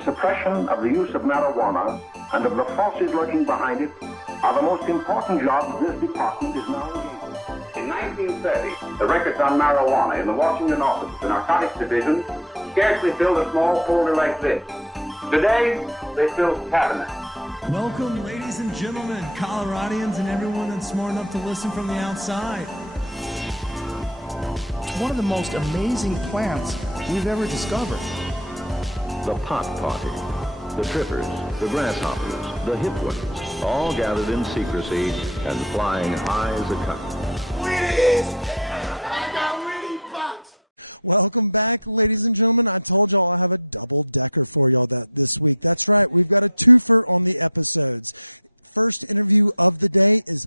the suppression of the use of marijuana and of the forces lurking behind it are the most important jobs this department is now engaged in. In 1930, the records on marijuana in the Washington office of the Narcotics Division scarcely filled a small folder like this. Today, they fill cabinets. Welcome, ladies and gentlemen, Coloradians, and everyone that's smart enough to listen from the outside. It's one of the most amazing plants we've ever discovered. The pot party, the trippers, the grasshoppers, the hip ones, all gathered in secrecy and flying high as a kite. Welcome back, ladies and gentlemen. I told y'all I have a double-decker for y'all this week. That's right. We've got a twofer on the episodes. First interview of the day is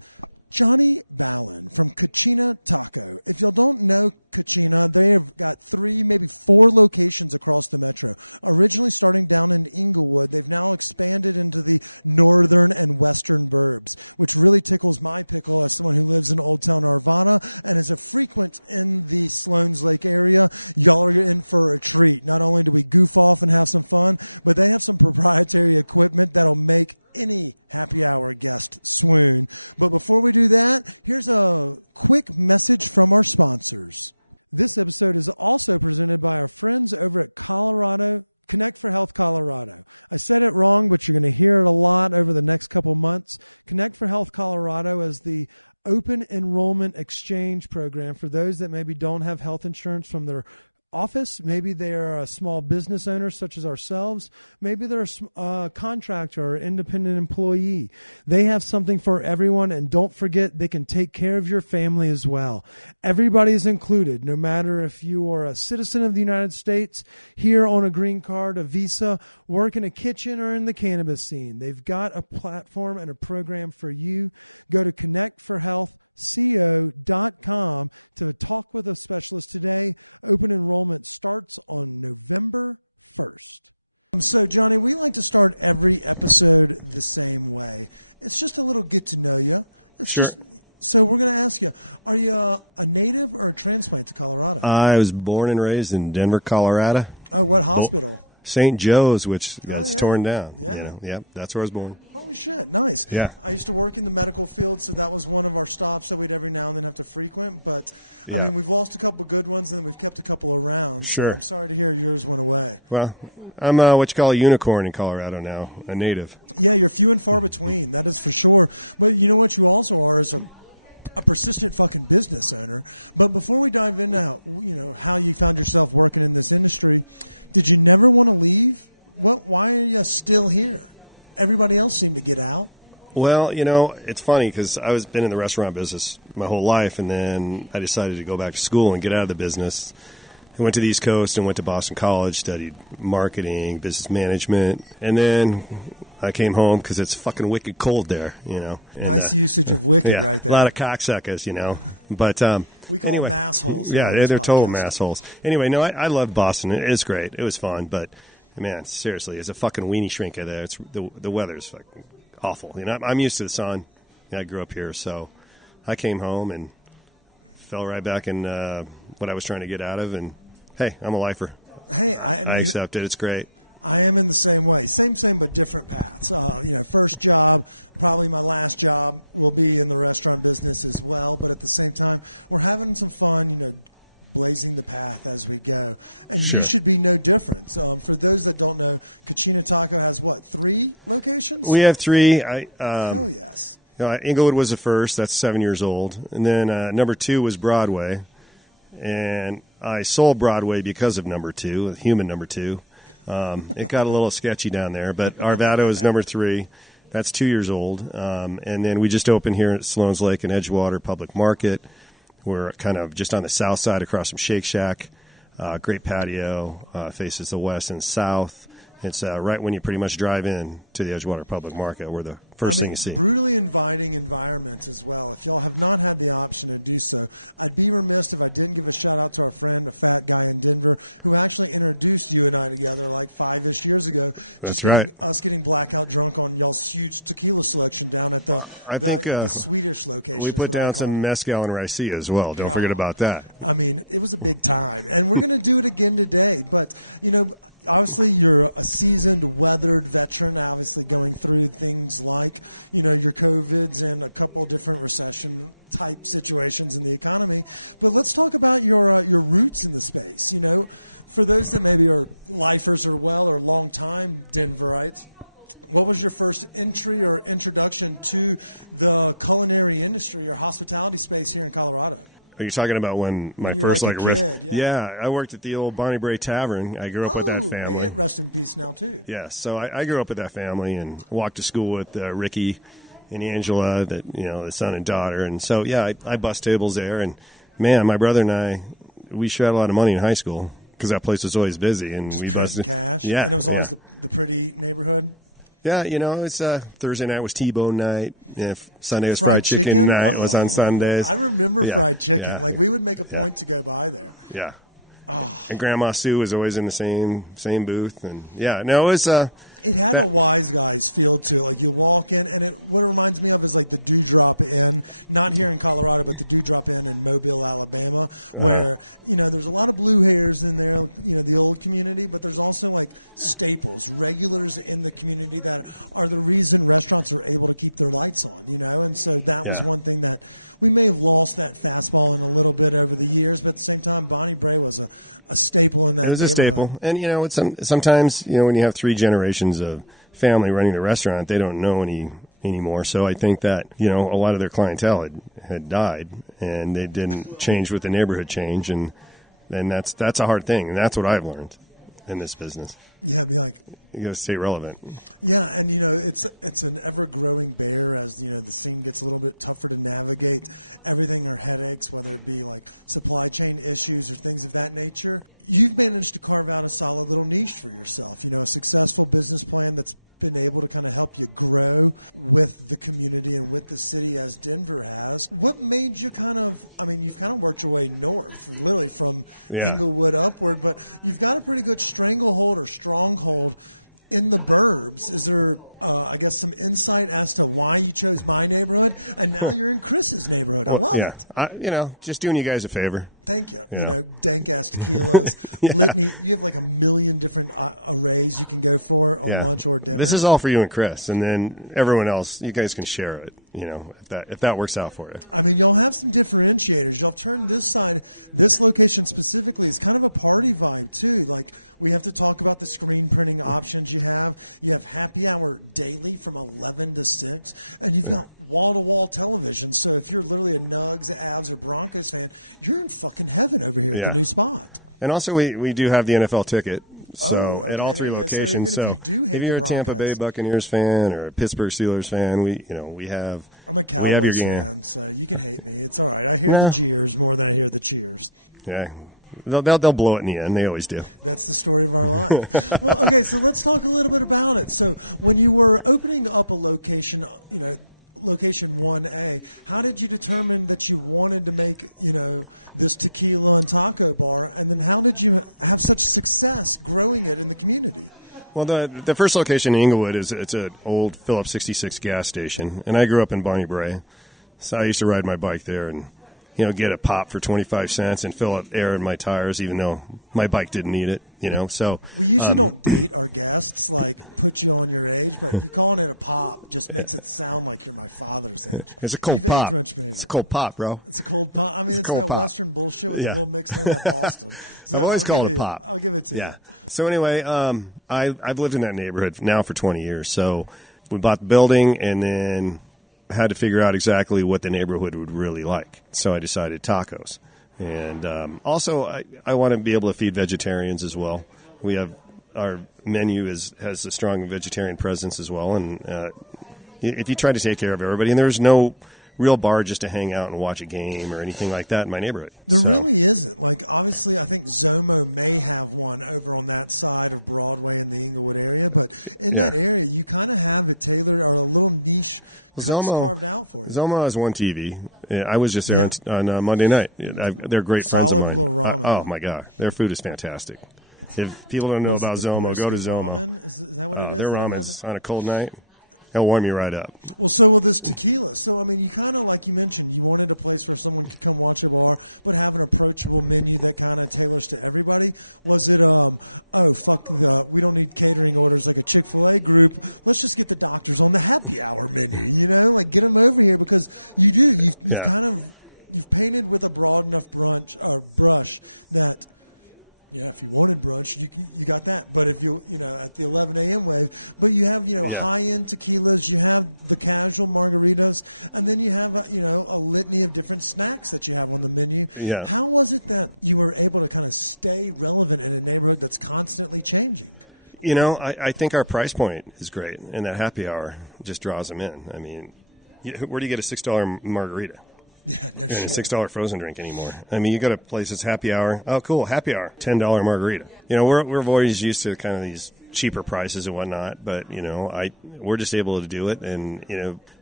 Johnny Bellon from Cochino Taco. If y'all don't know Cochino, they have got 3, maybe 4 locations across the metro. Originally starting down in Inglewood, they've now expanded into the northern and western burbs, which really tickles my pickle as someone who lives in Old Town Arvada and is a frequent in the Sloan's Lake area. Y'all are in for a treat. Not only do we goof off and have some fun, but they have some proprietary equipment that'll make any happy hour guest swoon. But before we do that, here's a quick message from our sponsors. This episode is also presented by our friends over at Connect for Health Colorado. I said it wrong, but you're going to hear it a lot over the next couple months. Connect for Health Colorado is the open enrollment exchange program for those that maybe don't have health insurance from their office. Maybe they're a small business owner such as ourselves. Maybe they're a contractor or independent employee. They have something for everyone, and don't forget they can take care of your family as well. Everybody is included, no matter if you are a citizen of the United States, here on a green card, a visa, work in a kitchen or in the cannabis scene. They've got a platform and a program for you. Go to connectforhealthco.com to talk with a specialist today. Open enrollment starts on November 1st. So, Johnny, we like to start every episode the same way. It's just a little get to know you. So we're going to ask you, are you a native or a transplant to Colorado? I was born and raised in Denver, Colorado. Oh, what hospital? St. Joe's, which gets torn down. Yeah. Yep, that's where I was born. Holy shit, nice. Yeah. I used to work in the medical field, so that was one of our stops that we'd every now and then have to frequent. But, I mean, we've lost a couple good ones, and then we've kept a couple around. Sure. So I'm sorry to hear yours went away. Well, I'm what you call a unicorn in Colorado now, a native. Yeah, you're few and far between. That is for sure. But you know what you also are is a persistent fucking business owner. But before we dive into how you found yourself working in this industry, did you never want to leave? Why are you still here? Everybody else seemed to get out. Well, it's funny because I was been in the restaurant business my whole life, and then I decided to go back to school and get out of the business. I went to the East Coast and went to Boston College, studied marketing, business management, and then I came home because it's fucking wicked cold there, And, nice usage of wicked right there. A lot of cocksuckers, But we call them massholes. Yeah, they're total massholes. Anyway, no, I loved Boston. It was great. It was fun, but man, seriously, it's a fucking weenie shrinker there. It's the weather's fucking awful. I'm used to the sun. I grew up here, so I came home and fell right back in what I was trying to get out of. And hey, I'm a lifer. Hey, I accept it. It's great. I am in the same way. Same, but different paths. First job, probably my last job will be in the restaurant business as well. But at the same time, we're having some fun, blazing the path as we go. And Sure. You should be no different. For those that don't know, Cochino Taco has 3 locations? We have 3. Hell yes. Inglewood was the first. That's 7 years old. And then number 2 was Broadway. And I sold Broadway because of number 2, human number 2. It got a little sketchy down there, but Arvada is number 3. That's 2 years old. And then we just opened here at Sloan's Lake and Edgewater Public Market. We're kind of just on the south side across from Shake Shack. Great patio, faces the west and south. It's right when you pretty much drive in to the Edgewater Public Market. We're the first thing you see. Brutally inviting environment as well. If y'all have not had the option to do so, I'd be remiss if I didn't give a shout out to our friend, a fat guy in Denver, who actually introduced you and I together like 5-ish years ago. That's right. Us getting blackout drunk on y'all's huge tequila selection down at the Swedish location. We put down some mezcal and raicilla as well. Don't forget about that. I mean, it was a big time, and we're going to do it again today. But obviously you're a seasoned, weathered veteran, obviously going through things like, your COVIDs and a couple different recession type situations in the economy. But let's talk about your roots in the space. For those that maybe are lifers or long time Denverites, what was your first entry or introduction to the culinary industry or hospitality space here in Colorado? Are you talking about when you first were like a kid, yeah, I worked at the old Bonnie Brae Tavern. I grew up with that family. May it rest in peace now too. Yeah, so I grew up with that family and walked to school with Ricky and Angela, the son and daughter. And so, yeah, I bust tables there. And, man, my brother and I, we sure had a lot of money in high school because that place was always busy. And just we busted cash. Yeah. And it was always the pretty neighborhood. Yeah, it's Thursday night was T-bone night. If Sunday was fried chicken night. It was on Sundays. I remember fried chicken. Yeah. Like, we would make a point to go by there. Yeah. Oh. And Grandma Sue was always in the same booth. And, yeah, no, it was... It had a Wise Guys feel to it. Like, you walk in, and what it reminds me of is like the Dewdrop Inn, not here in Colorado, but the Dewdrop Inn in Mobile, Alabama, where, there's a lot of blue hairs in there, the old community, but there's also like staples, regulars in the community that are the reason restaurants are able to keep their lights on, and so that was one thing that we may have lost that fastball in a little bit over the years, but at the same time, Bonnie Brae was a staple in that neighborhood. It was a staple. And, it's sometimes, when you have 3 generations of family running the restaurant, they don't know anymore. So I think that, a lot of their clientele had died, and they didn't change with the neighborhood change. And that's a hard thing. And that's what I've learned in this business. Yeah, be like, you got to stay relevant. Yeah, and it's an ever growing bear as the scene gets a little bit tougher to navigate. Everything are headaches, whether it be like supply chain issues or things of that nature. You've managed to carve out a solid little niche for yourself. A successful business plan that's been able to kind of help you grow with the community and with the city as Denver has. What made you you've kind of worked your way north, literally from Inglewood upward, but you've got a pretty good stranglehold or stronghold in the burbs. Is there, some insight as to why you chose my neighborhood and now you're in Chris's neighborhood? I love it. Just doing you guys a favor. Thank you. Dank ass tequilas, litany. You have like a million different arrays you can go for on lunch or dinner. This is all for you and Chris, and then everyone else, you guys can share it. If that works out for you. You'll have some differentiators. You'll turn this side, this location specifically, is kind of a party vibe too. Like, we have to talk about the screen printing options you have. You have happy hour daily from 11 to 6, and you've got wall-to-wall television. So if you're literally a Nugs, Avs, or Broncos fan, you're in fucking heaven over here at the new spot. And also, we do have the NFL ticket. So at all 3 locations. So if you're a Tampa Bay Buccaneers fan or a Pittsburgh Steelers fan, we have. I'm a Cowboys fan, so you can hate me. It's all right. I hear the jeers more than I hear the cheers. Yeah. They'll blow it in the end. They always do. That's the story of our life. Well, okay, so let's talk a little bit about it. So when you were opening up a location, Location 1A, how did you determine that you wanted to make, this tequila and taco bar? And then how did you have such success growing it in the community? Well, the first location in Inglewood it's an old Phillips 66 gas station. And I grew up in Bonnie Brae. So I used to ride my bike there and, get a pop for 25 cents and fill up air in my tires, even though my bike didn't need it, So we usually don't date our guests, like put you on your age, but you calling it a pop just makes it sound like you're my father's age. It's a cold pop. It's a cold pop, bro. It's a cold pop. It's that pop. Western bullshit with a little mixed in that Boston. So I've always called it pop. I'll give it to you. So anyway, I've lived in that neighborhood now for 20 years. So we bought the building and then had to figure out exactly what the neighborhood would really like. So I decided tacos. And also, I want to be able to feed vegetarians as well. We have our menu has a strong vegetarian presence as well. And if you try to take care of everybody, and there's no real bar just to hang out and watch a game or anything like that in my neighborhood. There really isn't. Like, obviously, I think Zomo may have one over on that side of Broadway in the Inglewood area, but in that area, you kind of have it tailored or a little niche carved out for you. Zomo has one TV. I was just there on Monday night. They're great friends of mine. Solid little ramen. Oh, my God. Their food is fantastic. If people don't know about Zomo, go to Zomo. Ramen? Is that what it is? Their ramen's on a cold night. It'll warm you right up. Well, so will this tequila. So, I mean, you kind of, like you mentioned, you wanted a place where someone could come watch a bar, but have an approachable menu that kind of tailors to everybody. Was it, we don't need catering orders like a Chick-fil-A group. Let's just get the doctors on the happy hour menu, you know? Like, get them over here because you've you've painted with a broad enough brush that, yeah, if you wanted brunch, you got that. But if at the 11 a.m. wave, but you have, high-end tequilas, you have the casual margaritas, and then you have, a litany of different snacks that you have on the menu. Yeah. How was it that you were able to kind of stay relevant in a neighborhood that's constantly changing? I think our price point is great, and that happy hour just draws them in. I mean, where do you get a $6 margarita? Yeah, no and a shit. $6 frozen drink anymore. I mean, you go to places, happy hour. Oh, cool, happy hour, $10 margarita. We're always used to kind of these cheaper prices and whatnot, but we're just able to do it, and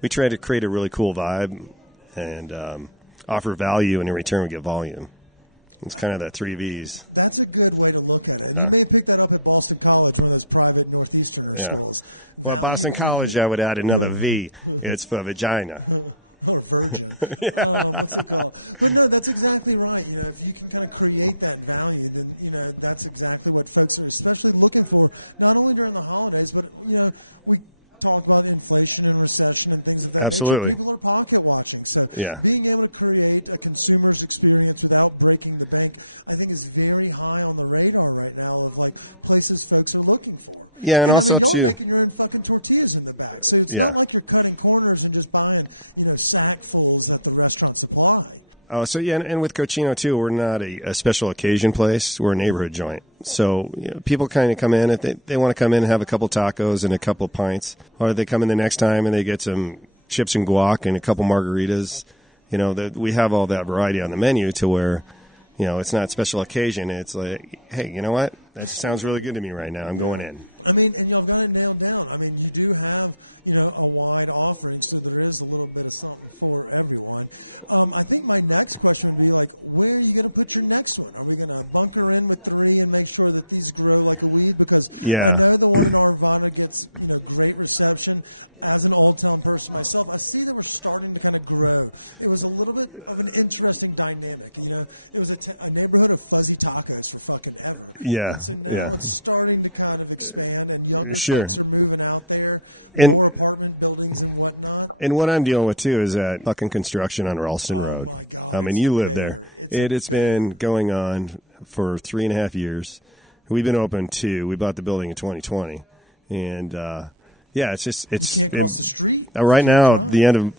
we try to create a really cool vibe and offer value, and in return we get volume. It's kind of the 3 V's. That's a good way to look at it. And you may pick that up at Boston College, one of those private Northeasterner schools. Well, Boston College, I would add another V. It's for vagina. Or virgin. What's it called? But no, that's exactly right. If you can kind of create that value, then, that's exactly what folks are especially looking for, not only during the holidays, but, we talk about inflation and recession and things of that nature. People are pocket watching. So being able to create a consumer's experience without breaking the bank, I think is very high on the radar right now of like places folks are looking for. Yeah, and also y'all are making your own fucking tortillas in the back. So it's not like you're cutting corners and just buying, sackfuls that the restaurant supply. Oh, so and with Cochino too, we're not a special occasion place. We're a neighborhood joint. So people kind of come in if they want to come in and have a couple tacos and a couple pints, or they come in the next time and they get some chips and guac and a couple margaritas. We have all that variety on the menu to where, it's not special occasion. It's like, hey, you know what? That sounds really good to me right now. I'm going in. I mean, and y'all got it nailed down. I mean, you do have, a wide offering, so there is a little bit of something for everyone. I think my next question would be like, where are you going to put your next one? Are we going to bunker in with 3 and make sure that these grow like a weed? Because I know the one in Arvada gets, great reception. As an Old Town person myself, I see that we're starting to kind of grow. It was a little bit of an interesting dynamic. It was a neighborhood of fuzzy tacos for fucking ever. Yeah. And so now it's starting to kind of expand, and younger Sure. folks are moving out there, And- more apartment buildings and whatnot. And what I'm dealing with too is that fucking construction on Ralston Road. Oh my God! I mean, it's you live a there. bear. It's been going on for 3.5 years. We've been open we bought the building in 2020, and it's just You can't cross the street right You can't now. drive. The end of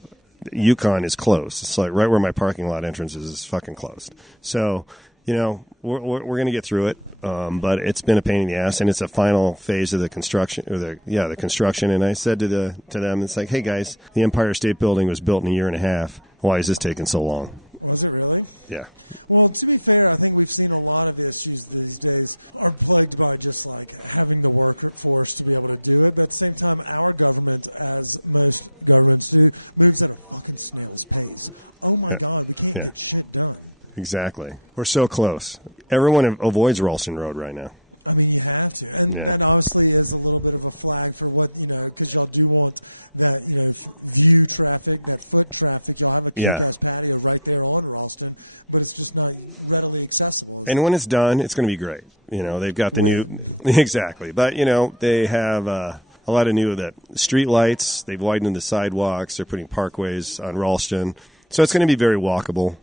Yukon is closed. It's like right where my parking lot entrance is fucking closed. So we're going to get through it, but it's been a pain in the ass, and it's a final phase of the construction, or the construction. And I said to them, it's like, hey guys, the Empire State Building was built in 1.5 years. Why is this taking so long? Was it really? Yeah. Well, to be fair, I think we've seen a lot of issues these days are plagued by just like having the workforce to be able to do it. But at the same time, our government, as most governments do, moves at a fucking snail's pace. Oh my God, we can't get shit done. Exactly. We're so close. Everyone avoids Ralston Road right now. I mean, you have to. And that obviously is a little bit of a flag for what, because y'all do want that, view traffic, that foot traffic. Y'all have a kick-ass patio right there on Ralston, but it's just not readily accessible. And when it's done, it's going to be great. They've got the new, exactly. But, they have a lot of new street lights. They've widened the sidewalks. They're putting parkways on Ralston. So it's going to be very walkable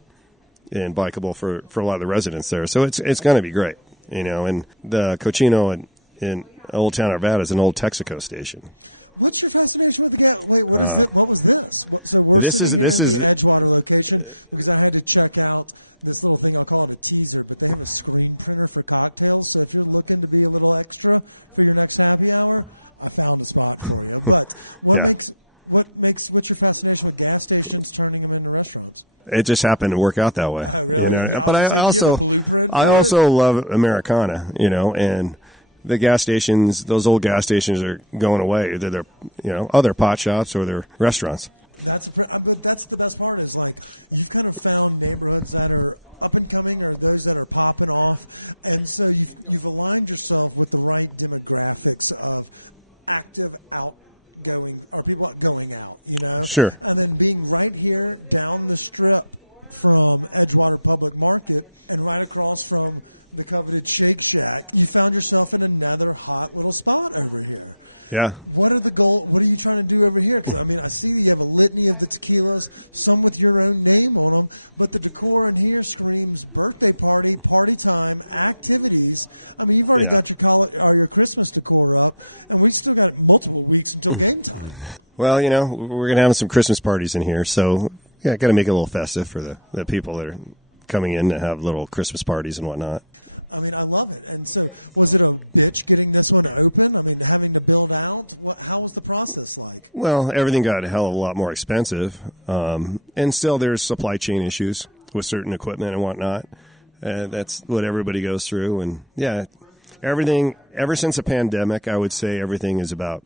and bikeable for a lot of the residents there. So it's going to be great. And the Cochino in Old Town Arvada is an old Texaco station. What's your fascination with the gas? Wait, what is it? What was this? So we're sitting here in the Edgewater location because I had to check out this little thing. I'll call it a teaser, but they have a screen printer for cocktails. So if you're looking to be a little extra for your next happy hour, I found a spot for you. But what's your fascination with gas stations turning them into restaurants? It just happened to work out that way. Oh, really? But I also you have a blueprint. I also love Americana, and the gas stations. Those old gas stations are going away. Either they're other pot shops or they're restaurants. But that's the best part is like you've kind of found neighborhoods that are up and coming or those that are popping off, and so you've aligned yourself with the right demographics of active going out, you know? Sure. And then being right here down the strip from Edgewater Public Market and right across from the coveted Shake Shack, you found yourself in another hot little spot over here. Yeah. What are you trying to do over here? Because, I mean, I see that you have a litany of the tequilas, some with your own name on them, but the decor in here screams birthday party, party time, activities. I mean, you've already got your Christmas decor up, and we still got multiple weeks until game time. Well, you know, we're going to have some Christmas parties in here, so yeah, got to make it a little festive for the people that are coming in to have little Christmas parties and whatnot. I mean, I love it. And so was it a bitch getting this one open? I mean, having to build out? How was the process like? Well, everything got a hell of a lot more expensive. And still there's supply chain issues with certain equipment and whatnot. That's what everybody goes through. And yeah, everything, ever since the pandemic, I would say everything is about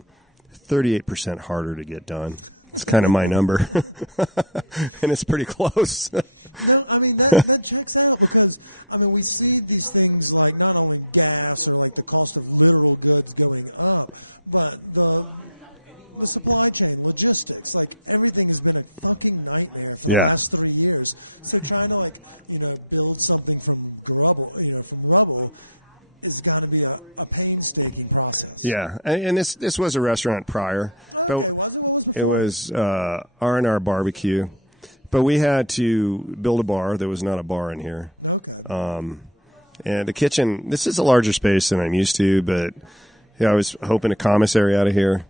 38% harder to get done. It's kind of my number. And it's pretty close. No, I mean, that checks out because, I mean, we see these things like not only gas or like the cost of literal goods going up, but the supply chain, logistics, like everything has been a fucking nightmare for the last 3 years. So trying to build something from rubble is going to be a painstaking process. Yeah, and this was a restaurant prior. Okay, was it? What was before? It was R&R Barbecue, but we had to build a bar. There was not a bar in here. Okay. And the kitchen, this is a larger space than I'm used to, but yeah, I was hoping to commissary out of here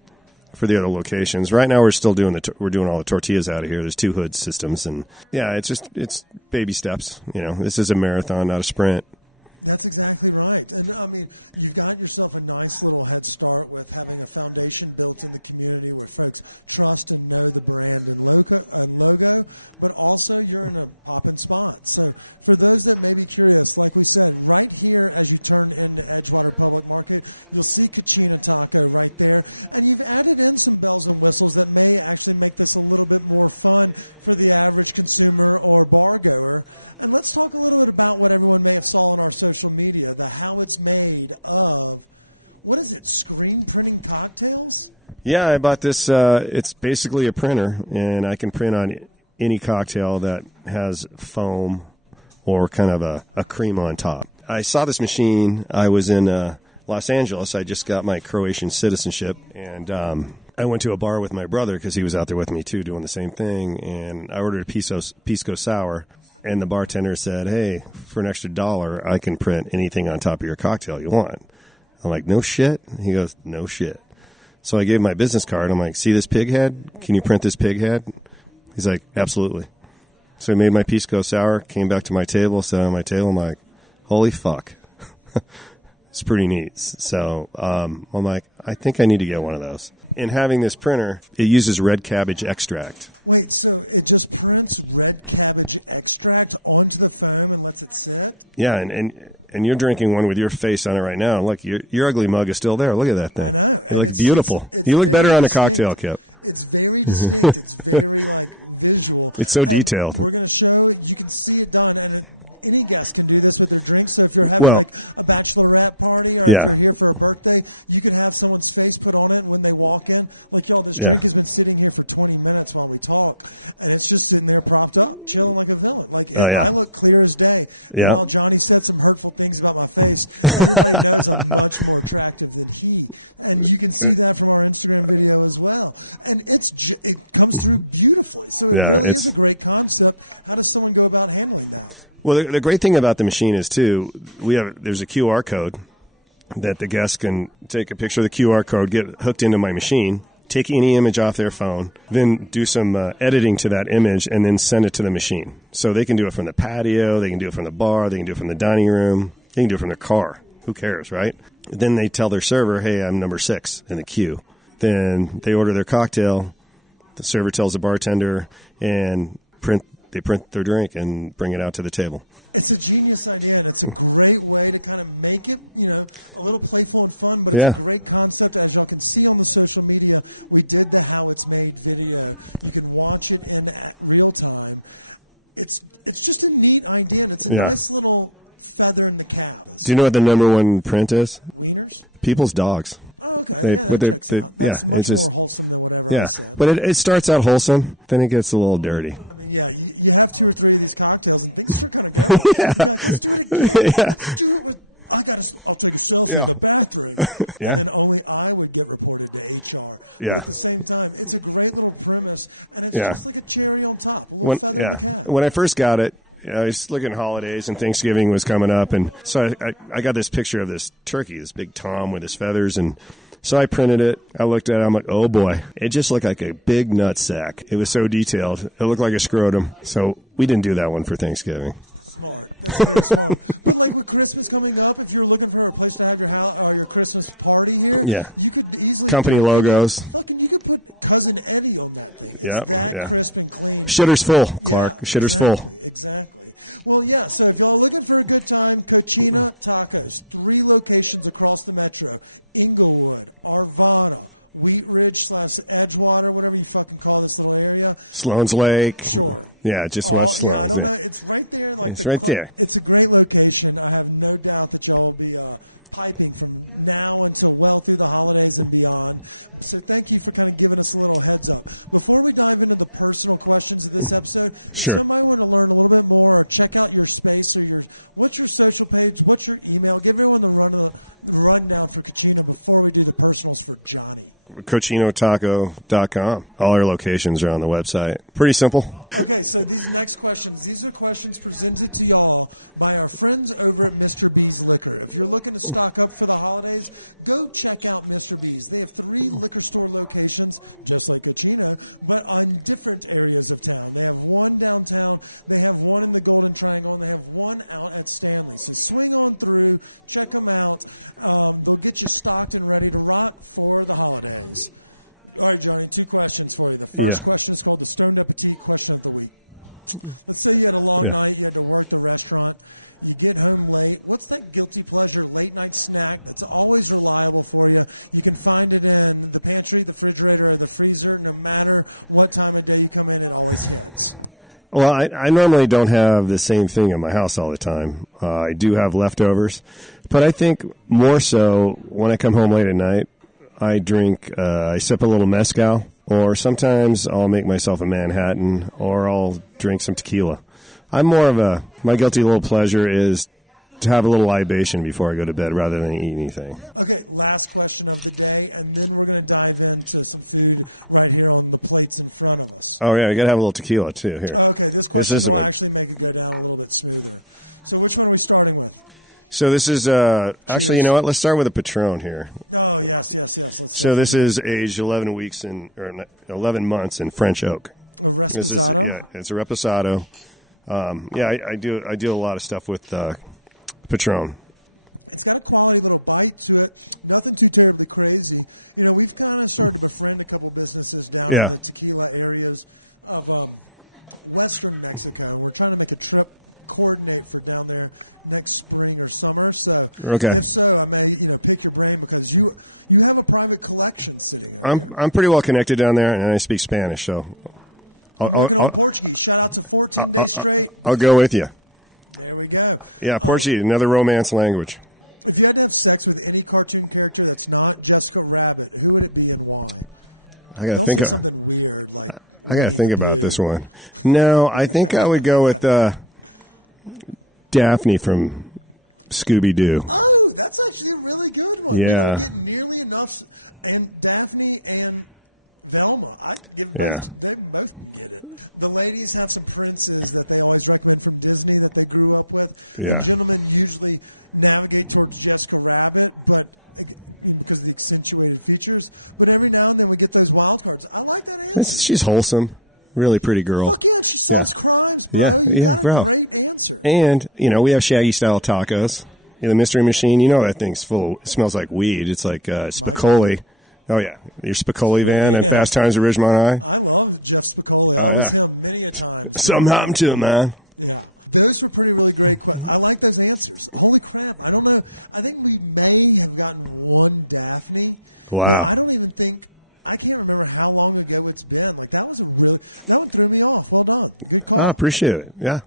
for the other locations. Right now, we're still doing we're doing all the tortillas out of here. There's 2 hood systems, and yeah, it's baby steps. You know, this is a marathon, not a sprint. That's exactly right. And, I mean, you've got yourself a nice little head start with having a foundation built in the community where folks trust and know the brand and logo, but also you're in a poppin' spot. So for those that may be curious, like we said, right here as you turn into Edgewater Public Market, you'll see Cochino Taco right there. And you've added in some bells and whistles that may actually make this a little bit more fun for the average consumer or bar goer. And let's talk a little bit about what everyone may have saw on our social media, how it's made of, what is it, screen printing cocktails? Yeah, I bought this. It's basically a printer, and I can print on any cocktail that has foam or kind of a cream on top. I saw this machine. I was in Los Angeles. I just got my Croatian citizenship, and I went to a bar with my brother because he was out there with me too doing the same thing, and I ordered a Pisco Sour. And the bartender said, hey, for an extra $1, I can print anything on top of your cocktail you want. I'm like, no shit? He goes, no shit. So I gave him my business card. I'm like, see this pig head? Can you print this pig head? He's like, absolutely. So he made my Pisco Sour, came back to my table, sat on my table. I'm like, holy fuck. It's pretty neat. So I'm like, I think I need to get one of those. And having this printer, it uses red cabbage extract. Wait, so it just prints red cabbage extract onto the foam and lets it sit? Yeah, and you're drinking one with your face on it right now. Look, your ugly mug is still there. Look at that thing. I know. It looks beautiful. You look better on a cocktail, Kip. It's very distinct. It's very, visual. It's so detailed. We're going to show, you can see it done, and any guest can do this with their drinks. So if you're having a bachelorette party or if you're here for a birthday, you could have someone's face put on it when they walk in. Like, y'all, this drink has been sitting here for 20 minutes while we talk, and it's just sitting there propped up, chilling like a villain. I look clear as day. Yeah. While Johnny said some hurtful things about my face, everybody knows I'm much more attractive than he. And you can see that from our Instagram video as well. And it comes through beautifully. So it really is a great concept. How does someone go about handling that? Well, the great thing about the machine is, too, there's a QR code that the guests can take a picture of the QR code, get hooked into my machine, take any image off their phone, then do some editing to that image, and then send it to the machine. So they can do it from the patio, they can do it from the bar, they can do it from the dining room, they can do it from their car. Who cares, right? Then they tell their server, hey, I'm number 6 in the queue. Then they order their cocktail, the server tells the bartender, and they print their drink and bring it out to the table. It's a genius idea, and it's a great way to kind of make it, a little playful and fun, but it's a great concept. As y'all can see on the social media, we did the How It's Made video. You can watch it in real time. It's just a neat idea, and it's a nice little feather in the cap. Do you know what the number 1 print is? Wieners? People's dogs. Oh, okay. Yeah, that checks out. That's much more wholesome than whatever I said. But it starts out wholesome, then it gets a little dirty. I mean, yeah, you have 2 or 3 of these cocktails and things start kind of going. You're like, let's do it again. Let's do it with... I'll take a selfie in the bathroom. And then only I would get reported to HR. But at the same time, it's a great little premise, and it's just like a cherry on top, a little feather in the cap. When I first got it, I was looking at holidays, and Thanksgiving was coming up, and so I got this picture of this turkey, this big tom with his feathers, and so I printed it. I looked at it. I'm like, oh, boy. It just looked like a big nutsack. It was so detailed. It looked like a scrotum. So we didn't do that one for Thanksgiving. Smart. That's very smart. But like with Christmas coming up, if you're looking for a place to have your Christmas party here, you could easily company logos. You could put Cousin Eddie on that thing. It's crisp and clean. Shitter's full, Clark. Shitter's full. Exactly. Well, yeah. So if y'all are looking for a good time, Cochino Tacos, 3 locations across the metro: Inglewood, Arvada, Wheat Ridge / Edgewater, whatever you fucking call this little area. Sloan's Lake. Sure. Yeah, just watch Sloan's. Yeah, I don't know. It's right there. It's right there. It's a great location. I have no doubt that y'all will be piping from now until well through the holidays and beyond. So thank you for kind of giving us a little heads up. Before we dive into the personal questions of this episode, if somebody wanted to learn a little bit more or check out your space or what's your social page, what's your email, give everyone the rundown for Cochino before we do the personals for Johnny. CochinoTaco.com. All our locations are on the website. Pretty simple. Okay, so these next questions, these are questions presented to y'all by our friends over at Mr. B's Liquor. If you're looking to stock up for the holidays, go check out Mr. B's. They have 3 liquor store locations, just like Cochino, but on different areas of town. They have 1 downtown, they have 1 in the Golden Triangle, and they have 1 out at Stanley. So swing on through, check them out. They'll get you stocked and ready to rock for the holidays. All right, Johnny, 2 questions for you. The first question is called the Stoned Appetit Question of the Week. Let's say you had a long night, you had to work the restaurant, you get home late. What's that guilty pleasure late night snack that's always reliable for you? You can find it in the pantry, the refrigerator, or the freezer. No matter what time of day you come in, it always hits. Well, I normally don't have the same thing in my house all the time. I do have leftovers. But I think more so when I come home late at night, I sip a little mezcal, or sometimes I'll make myself a Manhattan, or I'll drink some tequila. I'm more of my guilty little pleasure is to have a little libation before I go to bed rather than eat anything. Okay, last question of the day, and then we're going to dive into some food right here on the plates in front of us. Oh, yeah, you got to have a little tequila, too. Here. Okay, this question will actually make it go down a little bit smoother. So which one are we starting with? So this is, actually, you know what? Let's start with a Patron here. Oh, yes. Let's. So this is aged 11 months in French oak. A Reposado? It's a Reposado. I do a lot of stuff with Patron. It's got a quality little bite to it. Nothing too terribly crazy. You know, we've kind of started to befriend a couple businesses down in the tequila areas of western Mexico, and we're trying to make a trip coordinate for down there next spring or summer. So if so, I may pick your brain because you have a private collection sitting over there. I'm pretty well connected down there, and I speak Spanish, so I'm working on Portuguese. Shout out to 14 Days Straight. I'll go with you. There we go. Yeah, Portuguese, another romance language. If you had to have sex with any cartoon character that's not Jessica Rabbit, who would it be and why? Don't say something weird like I got to think about this one. No, I think I would go with Daphne from Scooby-Doo. Oh, that's actually a really good one. Yeah. We don't get nearly enough. And Daphne and Velma, I give both. They both can get it. The ladies have some princes that they always recommend from Disney that they grew up with. And gentlemen usually navigate towards Jessica Rabbit, but because of the accentuated features. But every now and then we get those wild cards. I like that answer. She's wholesome. Really pretty girl. Fuck yeah, she solves crimes, bro. You got a great answer. And, we have Shaggy-style tacos. The Mystery Machine, that thing's full. It smells like weed. It's like Spicoli. Oh, yeah. Your Spicoli van and Fast Times at Ridgemont High. I love Jeff Spicoli. I was him many a time. Something happened to him, man. Yeah. Those were really great questions. I like those answers. Holy crap. I don't know. I think we may have gotten one Daphne. Wow. But I don't even think. I can't remember how long ago it's been. Like that one threw me off. Well done. Good call. I appreciate it. Yeah.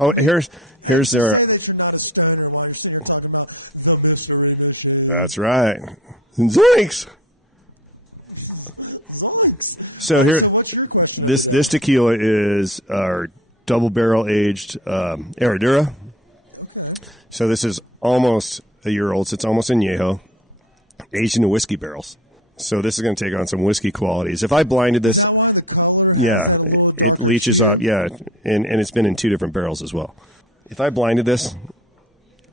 Oh, here's to say that you're not a stoner while you're sitting here talking about the Mystery Machine. That's right. Zoinks! Zoinks! So All right, here- so what's your question of the day? This tequila is our double barrel aged Herradura. Okay. So this is almost a year old. So it's almost añejo, aged in whiskey barrels. So this is going to take on some whiskey qualities. If I blinded this, Is that why the color has that a little darker it leaches hue? off, yeah, and it's been in 2 different barrels as well. If I blinded this,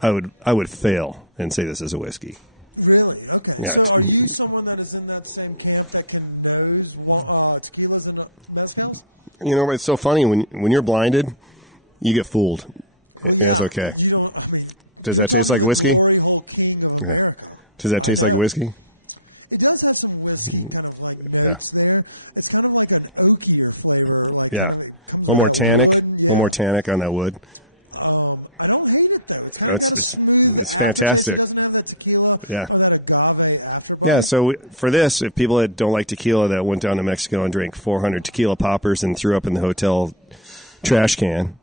I would fail and say this is a whiskey. Really? Okay. Yeah, So it's- are you someone that is in that same camp that can nose tequilas and mezcals? You know, it's so funny when you're blinded, you get fooled. Well, yeah. That's okay. You don't. I mean, Does you're that taste talking like to the whiskey? glory hole king of America. Does that I taste like know. whiskey? It does have some whiskey kind of like notes there. It's kind of like an oakier flavor, like Yeah. kind of it comes A with little more that tannic. wood. A Yeah. little more tannic on that wood. I don't hate it though. It's kind of got a It's smooth aftertaste. fantastic. It doesn't have that tequila Yeah. or that agave afterbite. Yeah, so for this, if people that don't like tequila that went down to Mexico and drank 400 tequila poppers and threw up in the hotel trash can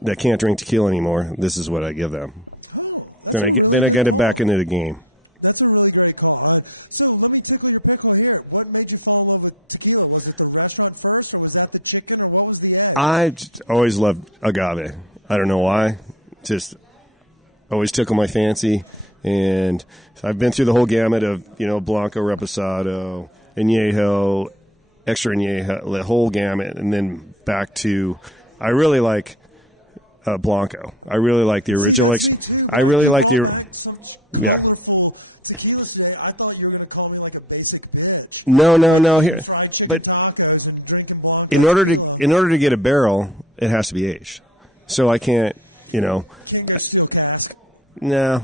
that can't drink tequila anymore, this is what I give them. Oh, that's Then a really I good get call. it back into the game. That's a really great call. So let me tickle your pickle here. What made you fall in love with tequila? Was it the restaurant first, or was that the chicken, or what was the egg? I just always loved agave. I don't know why. Just always tickled my fancy. And I've been through the whole gamut of, Blanco, Reposado, Añejo, Extra Añejo, the whole gamut. And then back to, I really like Blanco. I really like the original. See, that's me too. But I really you like brought the. back some colorful tequilas today. I thought you were going to call me like a basic bitch. No. Eating Here, fried chicken tacos and drinking Blanco in order tequila. to get a barrel, it has to be aged. So I can't, Can't go steel cask. No.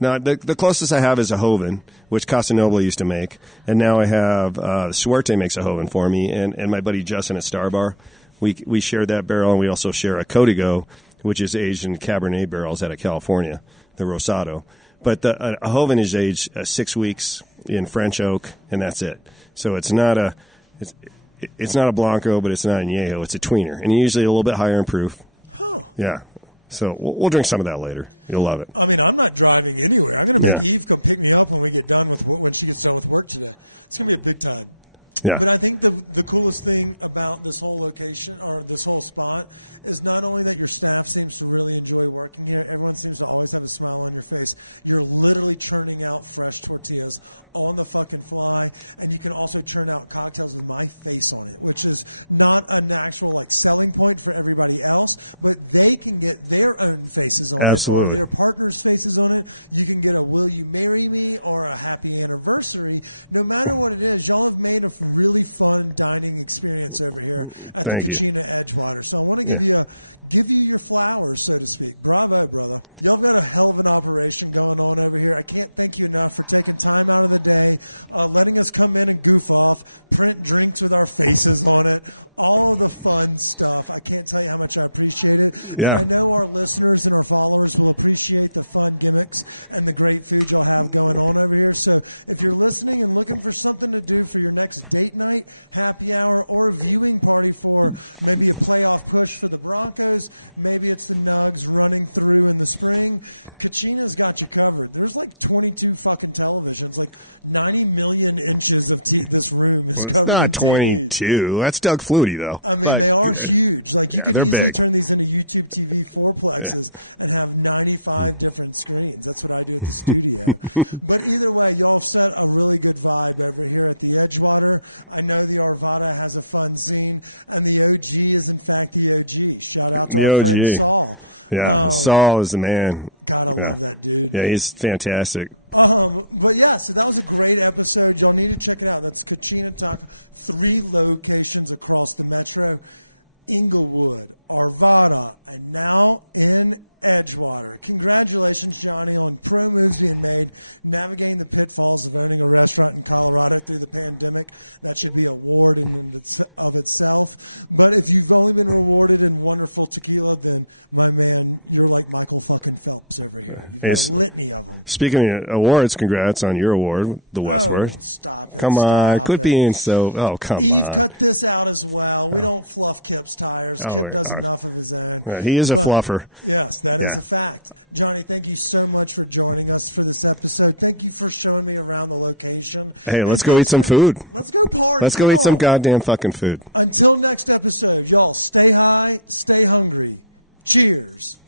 The closest I have is a Joven, which Casanova used to make, and now I have Suerte makes a Joven for me, and my buddy Justin at Star Bar. We share that barrel, and we also share a Código, which is aged in Cabernet barrels out of California, the Rosado. But a Joven is aged 6 weeks in French oak, and that's it. So it's not a Blanco, but it's not an Añejo. It's a tweener, and usually a little bit higher in proof. Huh. Yeah. So we'll drink some of that later. You'll love it. I mean, I'm not driving anywhere. I'm going to make Yeah. Eve come pick me up when she gets done with work today. It's going to be a big time. Yeah. But I think the coolest thing about this whole location or this whole spot is not only that your staff seems to really enjoy working here, everyone seems to always have a smile on your face. You're literally churning out fresh tortillas on the fucking fly, and you can also churn out cocktails with my face on it, which is not an actual like selling point for everybody else, but they can get their own faces on Absolutely. it or their partner's faces on it. You can get a "Will you marry me?" or a "Happy anniversary." No matter what it is, y'all have made a really fun dining experience over here at Thank the you. Cochino Edgewater. So I want to give you your flowers, so to speak. Bravo, brother. Y'all have got a hell of an operation going on over here. I can't thank you enough for taking time out of the day, letting us come in and goof off, print drinks with our faces on it, all of the fun stuff. I can't tell you how much I appreciate it. Yeah. And I know our listeners and our followers will appreciate the fun gimmicks and the great food y'all have going on over here. So if you're listening and looking for something to do for your next date night, happy hour, or a viewing party for maybe a playoff push for the Broncos, maybe it's the Nugs running through in the spring, Cochino's got you covered. There's like 22 fucking televisions, like 90 million inches of this room is covered in Not TVs. 22. That's Doug Flutie, though. I mean, But- they are huge. Like, you Yeah, could they're easily big. turn these into YouTube TV fourplexes and have 95 different screens. That's what I do at the studio. But either way, y'all have set a really good vibe over here at the Edgewater. I know the Arvada has a fun scene, and the OG is, in fact, the OG. Shout out to The our OG. friend Saul. Yeah, Saul is the man. God, I Yeah. love that dude. Yeah, he's fantastic. But yeah, so that was a great episode. Y'all need to check it out. That's Cochino Taco. 3 locations across the metro. Inglewood, Arvada, and now in Edgewater. Congratulations, Johnny, on pro moves being made, navigating the pitfalls of owning a restaurant in Colorado through the pandemic. That should be a award in and of itself. But if you've only been rewarded in wonderful tequila, then, my man, you're like Michael fucking Phelps over here. You've got Yes. a litany of them. Speaking of awards, congrats on your award, the Westworth. Oh, stop it. Come on, Stop quit it. being so. Oh, come Eve on. cut this out as well. We don't fluff Kip's tires. Oh, Kip does yeah. enough of his own. Yeah, he is a But- fluffer. Yes, That is Yeah. a fact. Johnny, thank you so much for joining us for this episode. Thank you for showing me around the location. Hey, let's go eat some food. Let's go party. Let's go Come eat some on. goddamn fucking food. Until next episode, y'all stay high, stay hungry. Cheers.